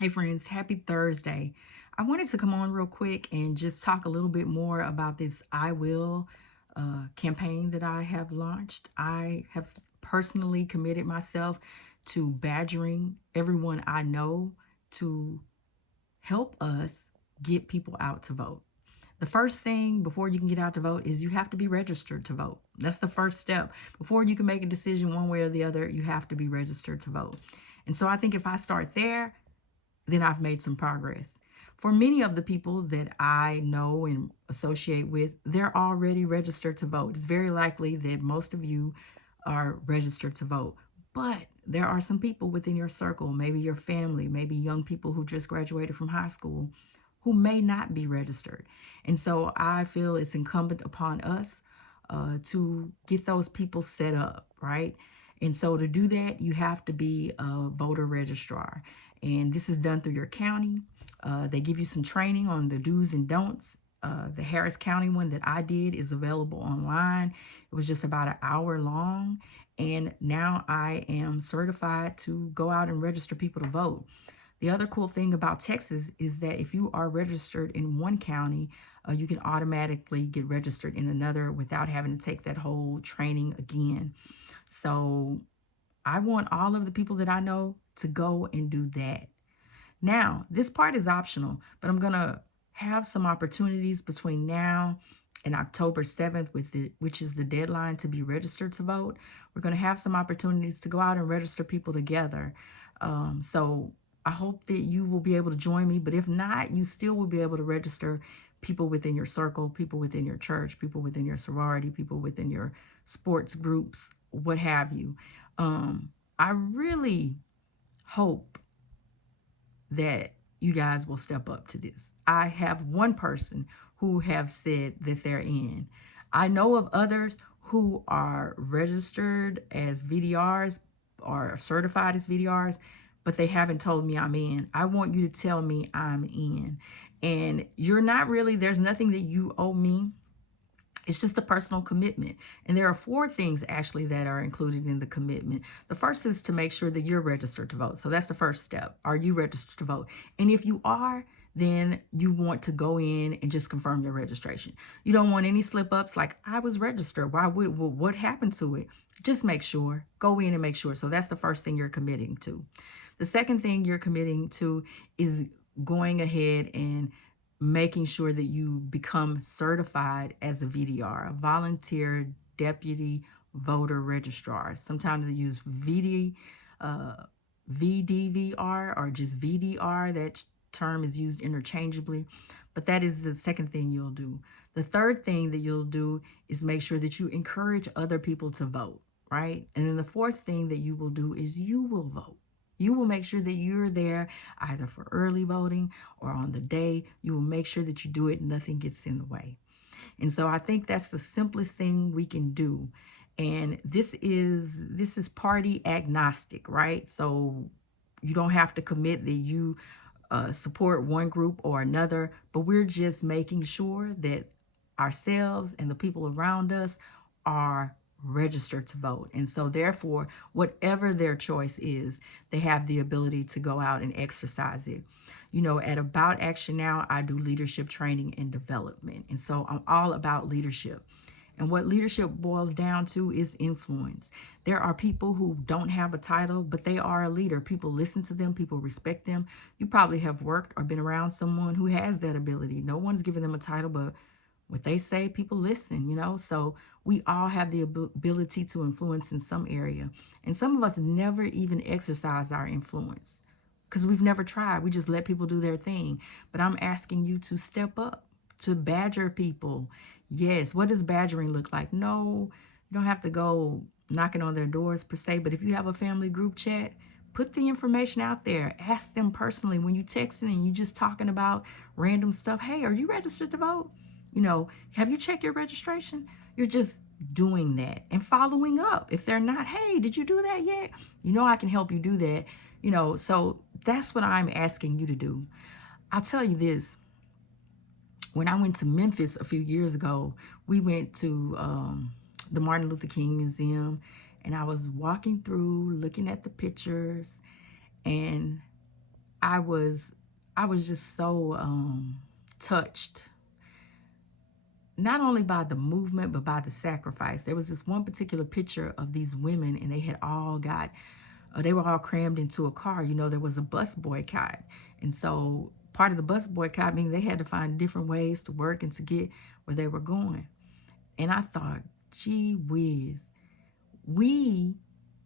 Hey friends, happy Thursday. I wanted to come on real quick and just talk a little bit more about this I Will campaign that I have launched. I have personally committed myself to badgering everyone I know to help us get people out to vote. The first thing before you can get out to vote is you have to be registered to vote. That's the first step. Before you can make a decision one way or the other, you have to be registered to vote. And so I think if I start there, then I've made some progress. For many of the people that I know and associate with, they're already registered to vote. It's very likely that most of you are registered to vote. But there are some people within your circle, maybe your family, maybe young people who just graduated from high school, who may not be registered. And so I feel it's incumbent upon us to get those people set up, right? And so to do that, you have to be a voter registrar. And this is done through your county. They give you some training on the do's and don'ts. The Harris County one that I did is available online. It was just about an hour long. And now I am certified to go out and register people to vote. The other cool thing about Texas is that if you are registered in one county, you can automatically get registered in another without having to take that whole training again. So I want all of the people that I know to go and do that. Now, this part is optional, but I'm going to have some opportunities between now and October 7th, which is the deadline to be registered to vote. We're going to have some opportunities to go out and register people together. So I hope that you will be able to join me, but if not, you still will be able to register people within your circle, people within your church, people within your sorority, people within your sports groups, what have you. I really hope that you guys will step up to this. I have one person who have said that they're in. I know of others who are registered as VDRs or certified as VDRs, but they haven't told me I'm in. I want you to tell me I'm in. And you're not really, there's nothing that you owe me. It's just a personal commitment. And there are four things actually that are included in the commitment. The first is to make sure that you're registered to vote. So that's the first step. Are you registered to vote? And if you are, then you want to go in and just confirm your registration. You don't want any slip ups like I was registered. What happened to it? Just make sure. Go in and make sure. So that's the first thing you're committing to. The second thing you're committing to is going ahead and making sure that you become certified as a VDR, a volunteer deputy voter registrar. Sometimes they use VDVR or just VDR. That term is used interchangeably, but that is the second thing you'll do. The third thing that you'll do is make sure that you encourage other people to vote, right? And then the fourth thing that you will do is you will vote. You will make sure that you're there either for early voting or on the day. You will make sure that you do it and nothing gets in the way. And so I think that's the simplest thing we can do. And this is party agnostic, right? So you don't have to commit that you support one group or another, but we're just making sure that ourselves and the people around us are registered to vote. And so therefore, whatever their choice is, they have the ability to go out and exercise it. You know, at About Action Now, I do leadership training and development. And so I'm all about leadership. And what leadership boils down to is influence. There are people who don't have a title, but they are a leader. People listen to them, people respect them. You probably have worked or been around someone who has that ability. No one's giving them a title, but what they say, people listen, you know? So we all have the ability to influence in some area. And some of us never even exercise our influence because we've never tried. We just let people do their thing. But I'm asking you to step up, to badger people. Yes, what does badgering look like? No, you don't have to go knocking on their doors per se, but if you have a family group chat, put the information out there. Ask them personally when you texting and you just talking about random stuff. Hey, are you registered to vote? You know, have you checked your registration? You're just doing that and following up. If they're not, hey, did you do that yet? You know, I can help you do that. You know, so that's what I'm asking you to do. I'll tell you this. When I went to Memphis a few years ago, we went to the Martin Luther King Museum, and I was walking through, looking at the pictures, and I was just so touched, not only by the movement, but by the sacrifice. There was this one particular picture of these women, and they had all got, they were all crammed into a car. You know, there was a bus boycott. And so part of the bus boycott means they had to find different ways to work and to get where they were going. And I thought, gee whiz,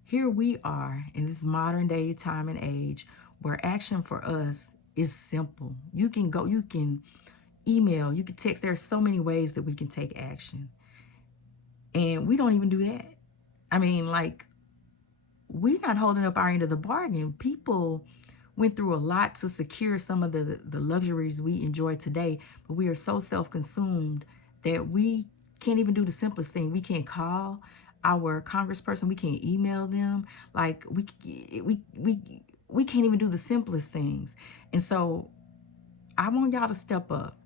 here we are in this modern day time and age where action for us is simple. You can go, you can email, you can text. There's so many ways that we can take action. And we don't even do that. I mean, like, we're not holding up our end of the bargain. People went through a lot to secure some of the luxuries we enjoy today, but we are so self-consumed that we can't even do the simplest thing. We can't call our congressperson. We can't email them. Like, we can't even do the simplest things. And so I want y'all to step up.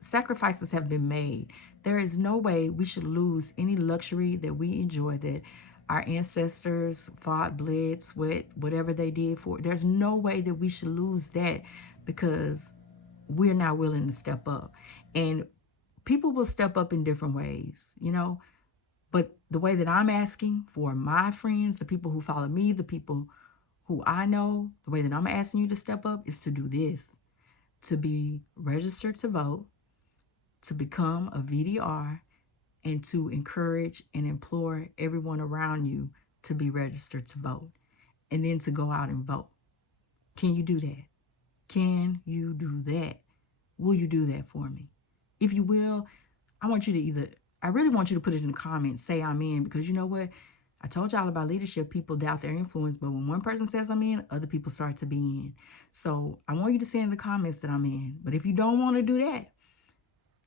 Sacrifices have been made. There is no way we should lose any luxury that we enjoy, that our ancestors fought, bled, sweat, whatever they did for. There's no way that we should lose that because we're not willing to step up. And people will step up in different ways, you know. But the way that I'm asking for my friends, the people who follow me, the people who I know, the way that I'm asking you to step up is to do this: to be registered to vote, to become a VDR, and to encourage and implore everyone around you to be registered to vote, and then to go out and vote. Can you do that? Can you do that? Will you do that for me? If you will, I want you to I really want you to put it in the comments, say I'm in, because you know what? I told y'all about leadership. People doubt their influence, but when one person says I'm in, other people start to be in. So I want you to say in the comments that I'm in. But if you don't want to do that,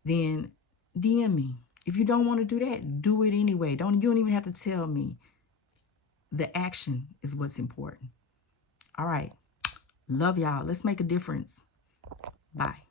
then DM me. If you don't want to do that, do it anyway. You don't even have to tell me. The action is what's important. All right. Love y'all. Let's make a difference. Bye.